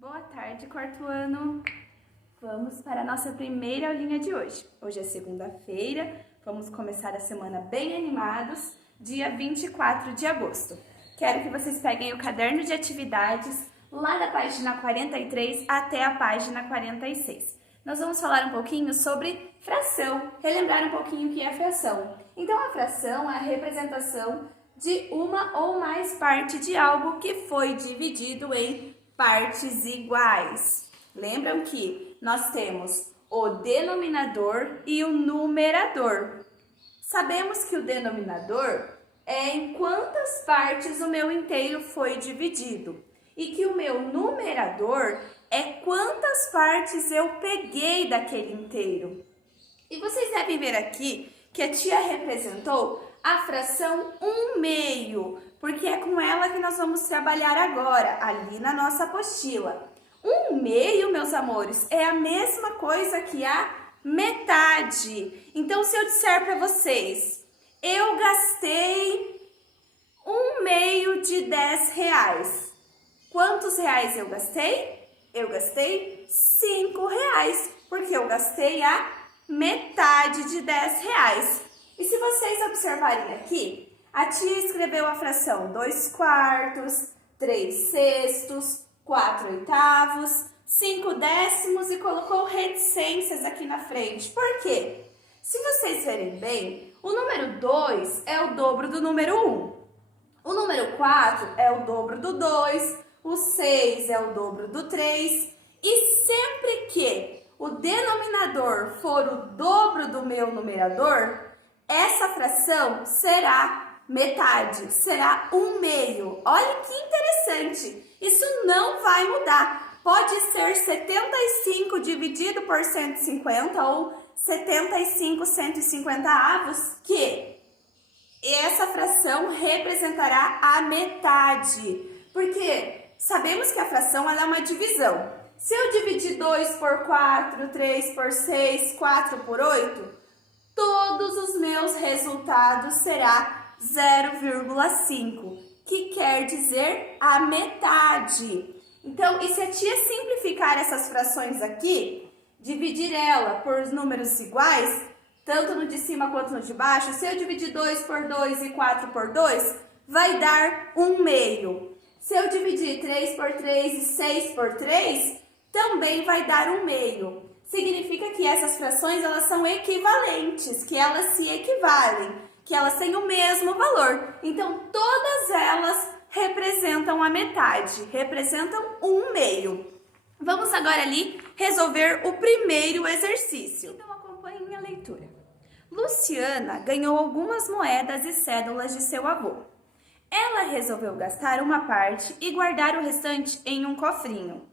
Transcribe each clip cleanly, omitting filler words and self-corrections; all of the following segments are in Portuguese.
Boa tarde, quarto ano! Vamos para a nossa primeira aulinha de hoje. Hoje é segunda-feira, vamos começar a semana bem animados, dia 24 de agosto. Quero que vocês peguem o caderno de atividades lá da página 43 até a página 46. Nós vamos falar um pouquinho sobre fração, relembrar um pouquinho o que é fração. Então, a fração é a representação de uma ou mais partes de algo que foi dividido em partes iguais. Lembram que nós temos o denominador e o numerador. Sabemos que o denominador é em quantas partes o meu inteiro foi dividido e que o meu numerador é quantas partes eu peguei daquele inteiro. E vocês devem ver aqui que a tia representou a fração 1/2, porque é com ela que nós vamos trabalhar agora, ali na nossa apostila. 1/2, meus amores, é a mesma coisa que a metade. Então, se eu disser para vocês, eu gastei 1/2 de 10 reais. Quantos reais eu gastei? Eu gastei 5 reais, porque eu gastei a metade de 10 reais. E se vocês observarem aqui, a tia escreveu a fração 2/4, 3/6, 4/8, 5/10 e colocou reticências aqui na frente. Por quê? Se vocês verem bem, o número 2 é o dobro do número 1. O número 4 é o dobro do 2, o 6 é o dobro do 3. E sempre que o denominador for o dobro do meu numerador, essa fração será metade, será 1/2. Olha que interessante, isso não vai mudar. Pode ser 75 dividido por 150 ou 75 150avos, que essa fração representará a metade. Porque sabemos que a fração ela é uma divisão. Se eu dividir 2 por 4, 3 por 6, 4 por 8, todos os meus resultados será 0,5, que quer dizer a metade. Então, e se a tia simplificar essas frações aqui, dividir ela por números iguais, tanto no de cima quanto no de baixo, se eu dividir 2 por 2 e 4 por 2, vai dar 1/2. Se eu dividir 3 por 3 e 6 por 3, também vai dar 1/2. Significa que essas frações elas são equivalentes, que elas se equivalem, que elas têm o mesmo valor. Então, todas elas representam a metade, representam 1/2. Vamos agora ali resolver o primeiro exercício. Então, acompanhem a leitura. Luciana ganhou algumas moedas e cédulas de seu avô. Ela resolveu gastar uma parte e guardar o restante em um cofrinho.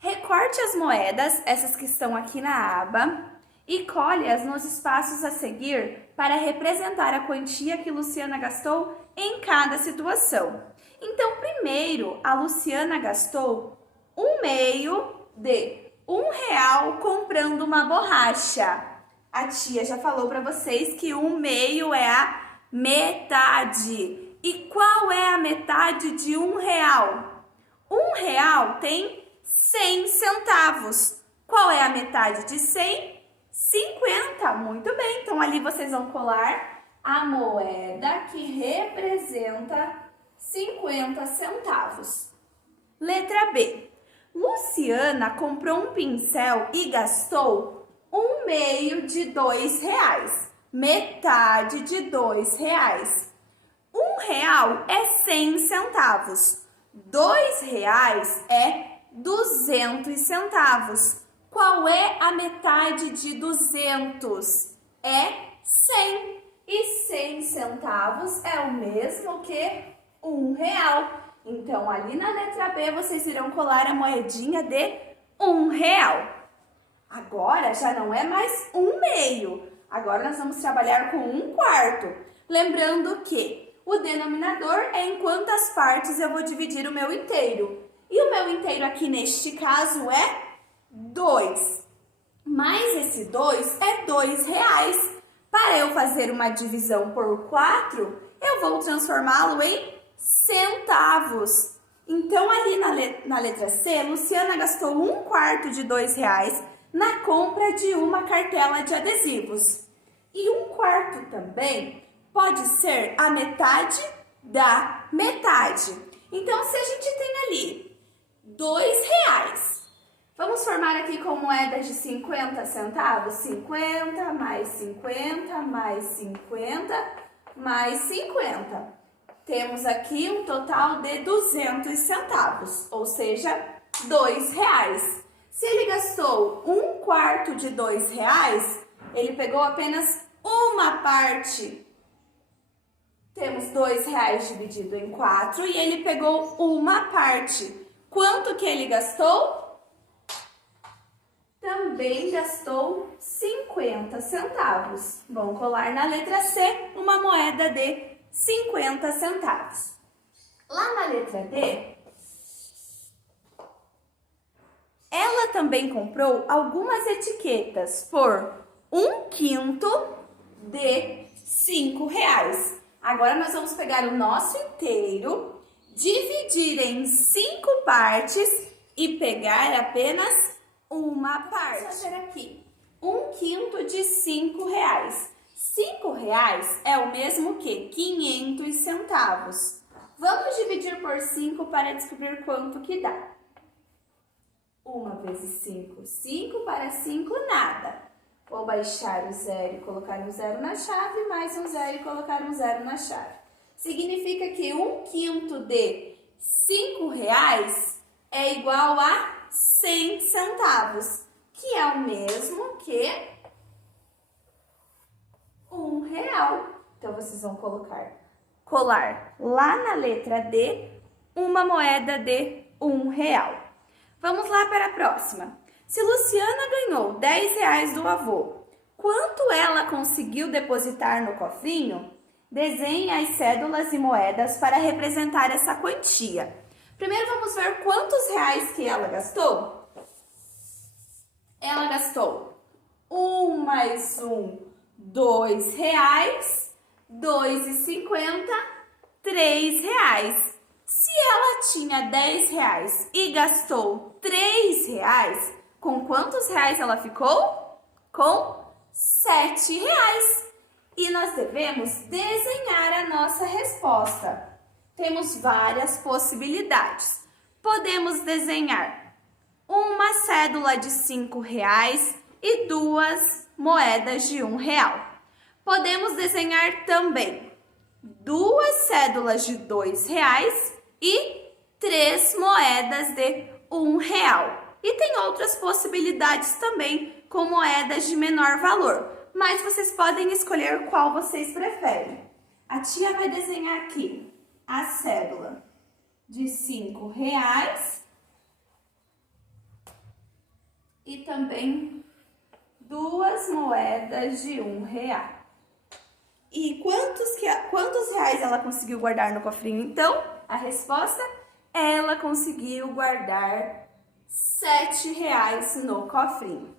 Recorte as moedas, essas que estão aqui na aba, e colhe-as nos espaços a seguir para representar a quantia que Luciana gastou em cada situação. Então, primeiro, a Luciana gastou 1/2 de R$1 comprando uma borracha. A tia já falou para vocês que 1/2 é a metade. E qual é a metade de R$1? R$1 tem 100 centavos. Qual é a metade de 100? 50. Muito bem, então ali vocês vão colar a moeda que representa 50 centavos. Letra B. Luciana comprou um pincel e gastou 1/2 de R$2. Metade de R$2. R$1 é 100 centavos. R$2 é 200 centavos. Qual é a metade de 200? É 100. E 100 centavos é o mesmo que R$1. Então, ali na letra B, vocês irão colar a moedinha de R$1. Agora, já não é mais 1/2. Agora, nós vamos trabalhar com 1/4. Lembrando que o denominador é em quantas partes eu vou dividir o meu inteiro. E o meu inteiro aqui neste caso é 2. Mas esse 2 é R$2. Para eu fazer uma divisão por 4, eu vou transformá-lo em centavos. Então, Então, ali na letra C, Luciana gastou 1/4 de R$2 na compra de uma cartela de adesivos. E 1/4 também pode ser a metade da metade. Então, se a gente tem ali R$2, vamos formar aqui com moedas de 50 centavos? 50 mais 50 mais 50 mais 50. Temos aqui um total de 200 centavos, ou seja, R$2. Se ele gastou 1/4 de R$2, ele pegou apenas uma parte. Temos R$2 dividido em 4 e ele pegou uma parte. Quanto que ele gastou? Também gastou 50 centavos. Vamos colar na letra C uma moeda de 50 centavos. Lá na letra D, ela também comprou algumas etiquetas por 1/5 de R$5. Agora nós vamos pegar o nosso inteiro, dividir em 5 partes e pegar apenas uma parte. Vamos fazer aqui 1/5 de R$5. R$5 é o mesmo que 500 centavos. Vamos dividir por 5 para descobrir quanto que dá. 1 vezes 5, 5 para 5, nada. Vou baixar o 0 e colocar um 0 na chave, mais um 0 e colocar um 0 na chave. Significa que 1/5 de R$5 é igual a 100 centavos, que é o mesmo que R$1. Então, vocês vão colar lá na letra D uma moeda de R$1. Vamos lá para a próxima. Se Luciana ganhou R$10 do avô, quanto ela conseguiu depositar no cofrinho? Desenhe as cédulas e moedas para representar essa quantia. Primeiro vamos ver quantos reais que ela gastou. Ela gastou 1 mais 1, R$2, 2,50, R$3. Se ela tinha R$10 e gastou R$3, com quantos reais ela ficou? Com R$7. E nós devemos desenhar a nossa resposta. Temos várias possibilidades. Podemos desenhar uma cédula de R$5 e 2 moedas de R$1. Podemos desenhar também 2 cédulas de R$2 e 3 moedas de R$1. E tem outras possibilidades também, com moedas de menor valor. Mas vocês podem escolher qual vocês preferem. A tia vai desenhar aqui a cédula de R$5 e também 2 moedas de R$1. E quantos reais ela conseguiu guardar no cofrinho, então? A resposta, ela conseguiu guardar R$7 no cofrinho.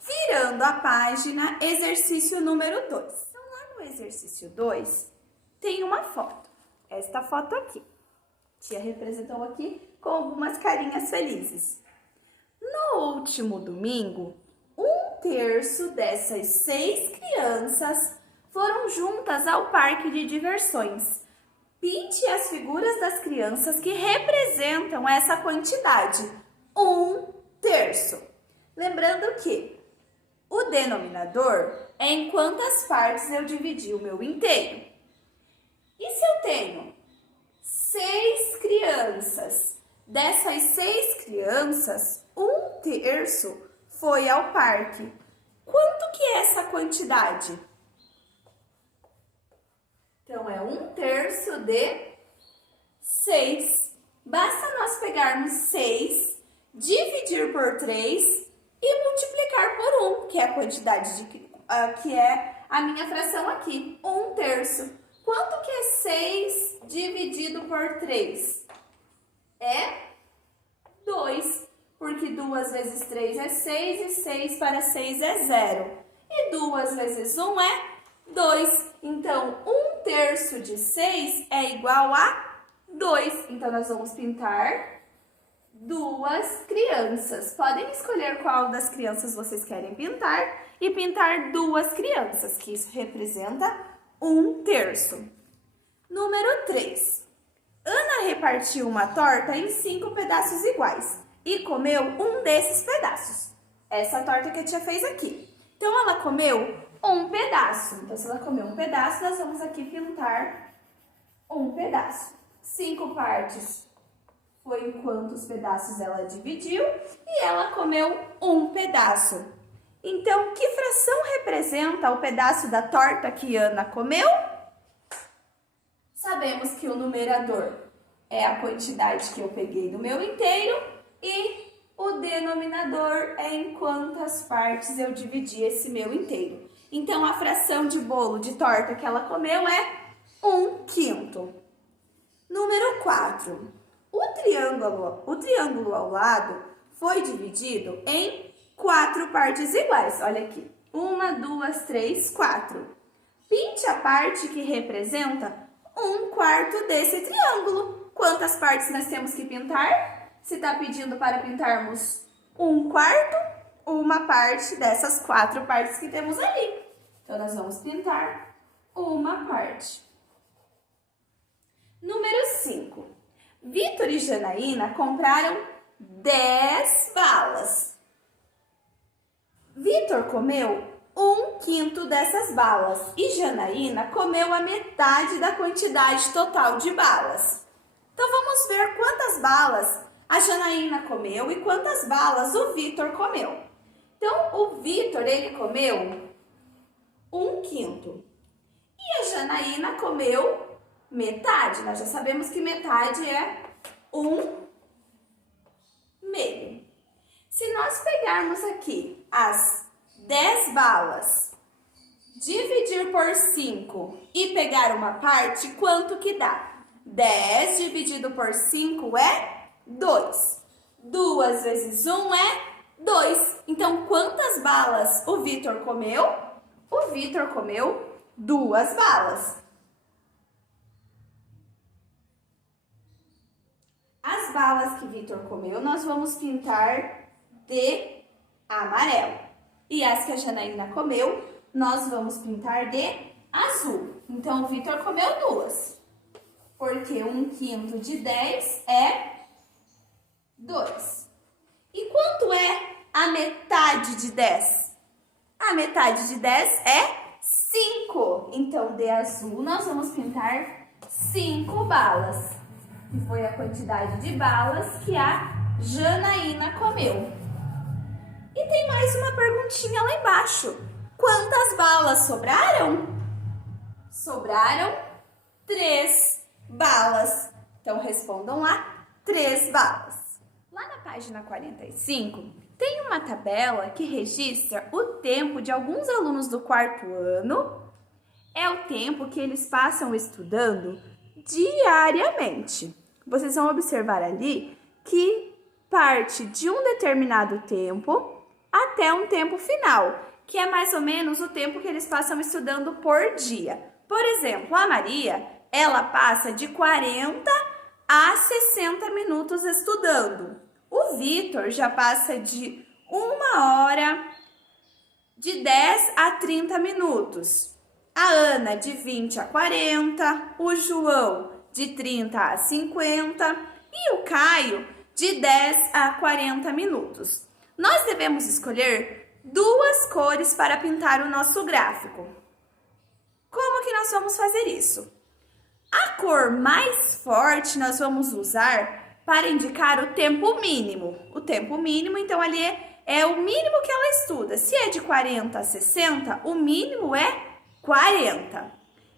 Virando a página, exercício número 2. Então, lá no exercício 2, tem uma foto. Esta foto aqui. A tia representou aqui com algumas carinhas felizes. No último domingo, 1/3 dessas 6 crianças foram juntas ao parque de diversões. Pinte as figuras das crianças que representam essa quantidade, 1/3. Lembrando que o denominador é em quantas partes eu dividi o meu inteiro. E se eu tenho 6 crianças, dessas 6 crianças, 1/3 foi ao parque. Quanto que é essa quantidade? Então, é 1/3 de 6. Basta nós pegarmos 6, dividir por 3 e multiplicar por 1, que é a quantidade que é a minha fração aqui, 1/3. Quanto que é 6 dividido por 3? É 2, porque 2 vezes 3 é 6 e 6 para 6 é 0. E 2 vezes 1 é 2. Então, 1/3 de 6 é igual a 2. Então, nós vamos pintar 2 crianças. Podem escolher qual das crianças vocês querem pintar e pintar 2 crianças, que isso representa 1/3. Número 3. Ana repartiu uma torta em 5 pedaços iguais e comeu um desses pedaços. Essa torta que a tia fez aqui. Então, ela comeu um pedaço. Então, se ela comeu um pedaço, nós vamos aqui pintar um pedaço. 5 partes foi em quantos pedaços ela dividiu e ela comeu um pedaço. Então, que fração representa o pedaço da torta que Ana comeu? Sabemos que o numerador é a quantidade que eu peguei do meu inteiro e o denominador é em quantas partes eu dividi esse meu inteiro. Então, a fração de bolo de torta que ela comeu é 1/5. Número 4. O triângulo ao lado foi dividido em 4 partes iguais. Olha aqui. 1, 2, 3, 4. Pinte a parte que representa 1/4 desse triângulo. Quantas partes nós temos que pintar? Se está pedindo para pintarmos 1/4, uma parte dessas 4 partes que temos ali. Então, nós vamos pintar uma parte. Número 5. Vitor e Janaína compraram 10 balas. Vitor comeu 1/5 dessas balas e Janaína comeu a metade da quantidade total de balas. Então, vamos ver quantas balas a Janaína comeu e quantas balas o Vitor comeu. Então, o Vitor, ele comeu 1/5 e a Janaína comeu metade. Nós já sabemos que metade é 1/2. Se nós pegarmos aqui as 10 balas, dividir por 5 e pegar uma parte, quanto que dá? 10 dividido por 5 é 2. 2 vezes 1 é 2. Então, quantas balas o Vitor comeu? O Vitor comeu 2 balas. As balas que Vitor comeu, nós vamos pintar de amarelo. E as que a Janaína comeu, nós vamos pintar de azul. Então, o Vitor comeu 2. Porque 1/5 de 10 é 2. E quanto é a metade de 10? A metade de 10 é 5. Então, de azul, nós vamos pintar 5 balas. Que foi a quantidade de balas que a Janaína comeu. E tem mais uma perguntinha lá embaixo. Quantas balas sobraram? Sobraram 3 balas. Então, respondam lá, 3 balas. Lá na página 45, tem uma tabela que registra o tempo de alguns alunos do 4º ano. É o tempo que eles passam estudando diariamente. Vocês vão observar ali que parte de um determinado tempo até um tempo final, que é mais ou menos o tempo que eles passam estudando por dia. Por exemplo, a Maria, ela passa de 40 a 60 minutos estudando. O Vitor já passa de 1 hora, de 10 a 30 minutos. A Ana, de 20 a 40, o João, de 30 a 50 e o Caio, de 10 a 40 minutos. Nós devemos escolher 2 cores para pintar o nosso gráfico. Como que nós vamos fazer isso? A cor mais forte nós vamos usar para indicar o tempo mínimo. O tempo mínimo, então, ali é o mínimo que ela estuda. Se é de 40 a 60, o mínimo é 40.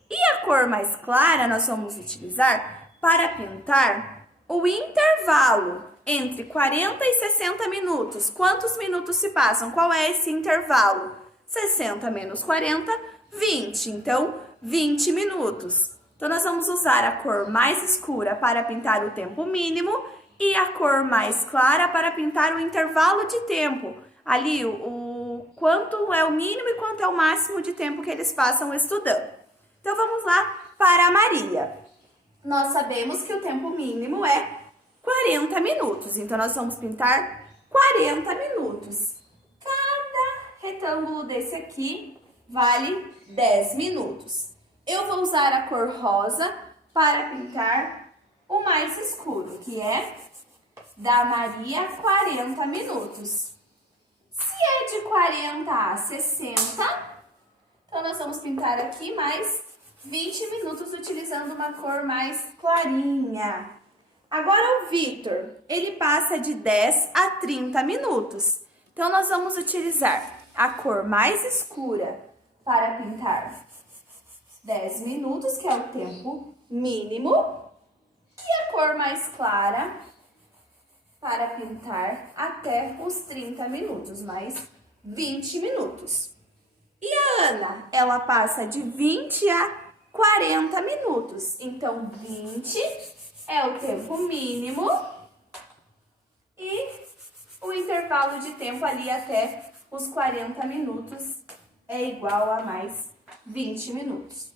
E a cor mais clara nós vamos utilizar para pintar o intervalo entre 40 e 60 minutos. Quantos minutos se passam? Qual é esse intervalo? 60 menos 40, 20. Então, 20 minutos. Então, nós vamos usar a cor mais escura para pintar o tempo mínimo e a cor mais clara para pintar o intervalo de tempo. Ali, o quanto é o mínimo e quanto é o máximo de tempo que eles passam estudando. Então, vamos lá para a Maria. nós sabemos que o tempo mínimo é 40 minutos. Então, nós vamos pintar 40 minutos. Cada retângulo desse aqui vale 10 minutos. Eu vou usar a cor rosa para pintar o mais escuro, que é da Maria 40 minutos. Se é de 40 a 60, então nós vamos pintar aqui mais 20 minutos utilizando uma cor mais clarinha. Agora o Vitor, ele passa de 10 a 30 minutos. Então nós vamos utilizar a cor mais escura para pintar 10 minutos, que é o tempo mínimo, e a cor mais clara para pintar até os 30 minutos, mais 20 minutos. E a Ana, ela passa de 20 a 40 minutos. Então, 20 é o tempo mínimo e o intervalo de tempo ali até os 40 minutos é igual a mais 20 minutos.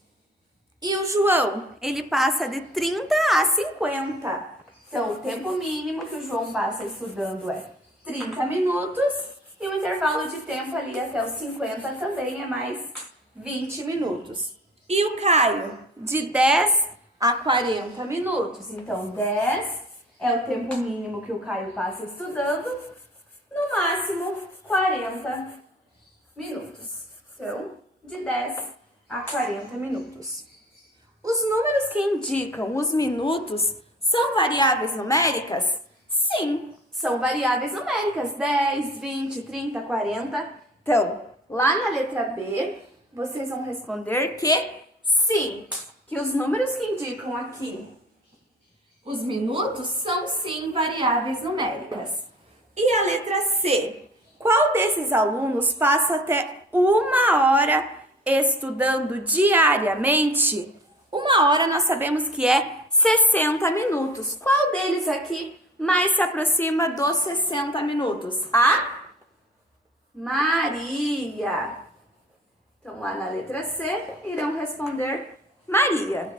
E o João, ele passa de 30 a 50. Então, o tempo mínimo que o João passa estudando é 30 minutos e o intervalo de tempo ali até os 50 também é mais 20 minutos. E o Caio, de 10 a 40 minutos. Então, 10 é o tempo mínimo que o Caio passa estudando, no máximo 40 minutos. Então, de 10 a 40 minutos. Os números que indicam os minutos são variáveis numéricas? Sim, são variáveis numéricas. 10, 20, 30, 40. Então, lá na letra B, vocês vão responder que sim, que os números que indicam aqui os minutos são sim variáveis numéricas. E a letra C, qual desses alunos passa até 1 hora estudando diariamente? 1 hora nós sabemos que é 60 minutos. Qual deles aqui mais se aproxima dos 60 minutos? A Maria. Então, lá na letra C, irão responder Maria.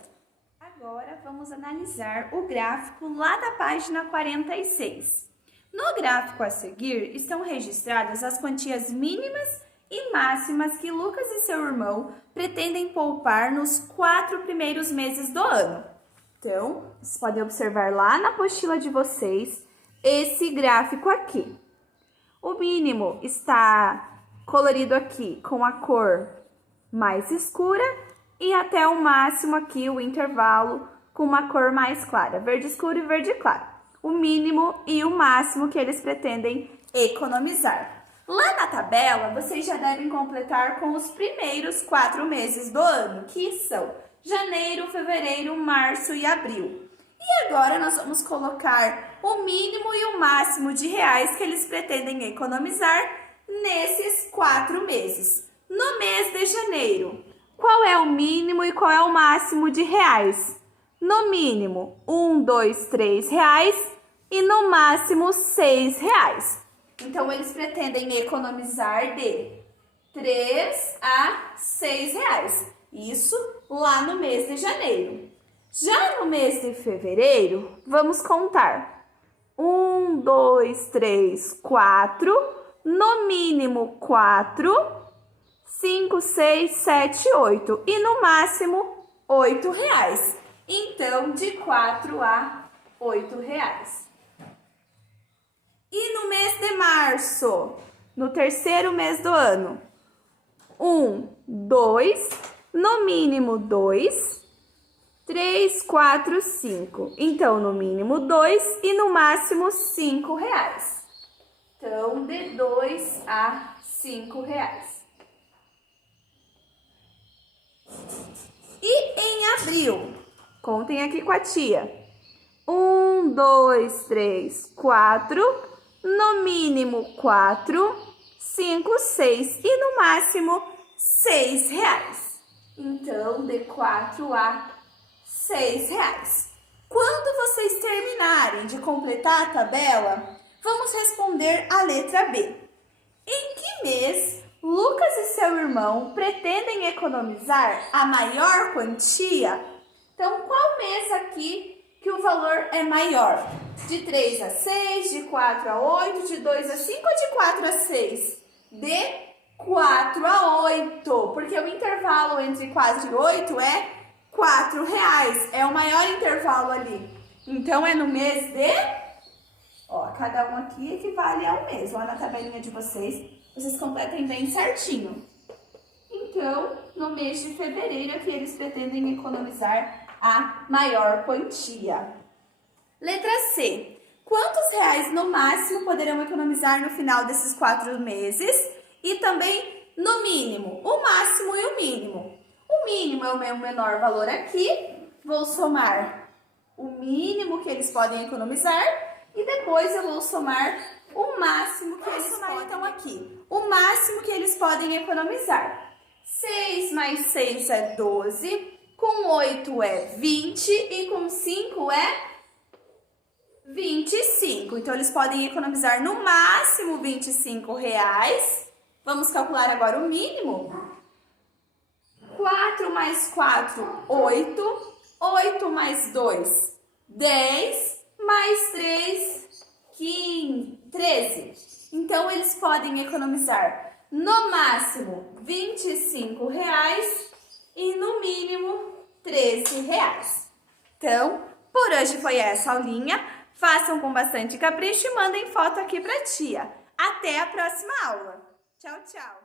Agora, vamos analisar o gráfico lá da página 46. No gráfico a seguir, estão registradas as quantias mínimas e máximas que Lucas e seu irmão pretendem poupar nos 4 primeiros meses do ano. Então, vocês podem observar lá na apostila de vocês esse gráfico aqui. O mínimo está colorido aqui com a cor mais escura e até o máximo aqui, o intervalo, com uma cor mais clara, verde escuro e verde claro. O mínimo e o máximo que eles pretendem economizar. Lá na tabela, vocês já devem completar com os primeiros 4 meses do ano, que são janeiro, fevereiro, março e abril. E agora nós vamos colocar o mínimo e o máximo de reais que eles pretendem economizar nesses 4 meses. No mês de janeiro, qual é o mínimo e qual é o máximo de reais? No mínimo, 1, 2, 3 reais e no máximo 6 reais. Então, eles pretendem economizar de 3 a 6 reais. Isso lá no mês de janeiro. Já no mês de fevereiro, vamos contar. 1, 2, 3, 4. No mínimo 4, 5, 6, 7, 8. E no máximo 8 reais. Então, de 4 a 8 reais. E no mês de março, no terceiro mês do ano, 1, 2, no mínimo 2, 3, 4, 5. Então, no mínimo 2 e no máximo 5 reais. Então, de 2 a 5 reais. E em abril, contem aqui com a tia. 1, 2, 3, 4. No mínimo 4, 5, 6 e no máximo 6 reais. Então, de 4 a 6 reais. Quando vocês terminarem de completar a tabela, vamos responder a letra B. Em que mês Lucas e seu irmão pretendem economizar a maior quantia? Então, qual mês aqui que o valor é maior? De 3 a 6, de 4 a 8, de 2 a 5 ou de 4 a 6? De 4 a 8, porque o intervalo entre 4 e 8 é R$4. É o maior intervalo ali. Então, é no mês de... Ó, cada um aqui equivale a um mês. Lá na tabelinha de vocês completem bem certinho. Então, no mês de fevereiro é que eles pretendem economizar a maior quantia. Letra C. Quantos reais no máximo poderão economizar no final desses 4 meses? E também no mínimo, o máximo e o mínimo. O mínimo é o meu menor valor aqui. Vou somar o mínimo que eles podem economizar. E depois eu vou somar o máximo que eles podem. Então, aqui, o máximo que eles podem economizar. 6 mais 6 é 12, com 8 é 20 e com 5 é 25. Então, eles podem economizar no máximo R$25. Vamos calcular agora o mínimo. 4 mais 4, 8. 8 mais 2, 10. Mais 3, 15, 13. Então, eles podem economizar no máximo R$25 e no mínimo R$13. Então, por hoje foi essa aulinha. Façam com bastante capricho e mandem foto aqui pra tia. Até a próxima aula. Tchau, tchau.